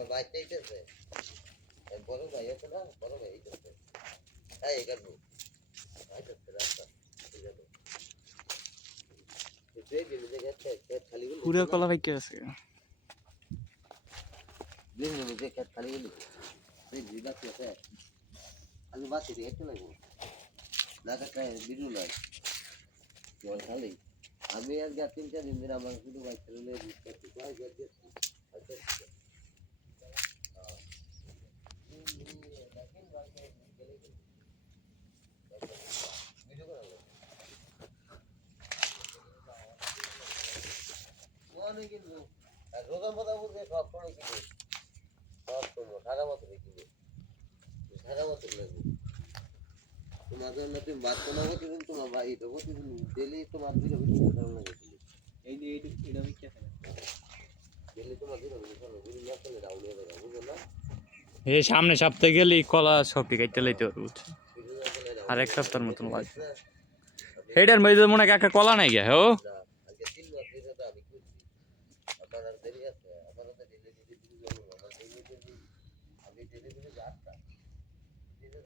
আমার বাইকটা এইতেছে বড় ভাই আছে না বড় ভাই এইতেছে এই করবো আইতেছে রাস্তা পুরা কলা ভাইকে আছে খালি আমি বাসি দিয়ে একটু লাগবো না কাকায় বিরু নাই খালি আমি আর 3-4 দিন ধরে আমার শুধু বাইক চালালে বুঝতে পারছি রোগা মোদা বুঝে সব সময় কিনে সব সময় সারা বছর কিনে সারা বছর লাগবে তোমার জন্য তুমি বাদ বানাবো কিন্তু তোমার ভাই তো প্রতিদিন ডেলি তোমার দুটো ভিডিও চালানো লাগে এই যে এটা আমি কি আছে ডেলি তোমার দুটো ভিডিও চালানো ভিডিও না চলে ডাউন হয়ে যাবে বুঝো না এই সামনে সপ্তাহে গেলে কলা সব কাটতে লাইতে পারবো আর এক সপ্তাহের মতন লাগবে এইটার মধ্যে মনে হয় একটা কলা নাই গে হ্যাঁ আজকে 3 মাস ধরে তো আমি করছি আমার আর দেরি আছে আমার তো ডেলি ডেলি ভিডিও আমার ডেলি ডেলি আমি ডেলি ডেলি 8টা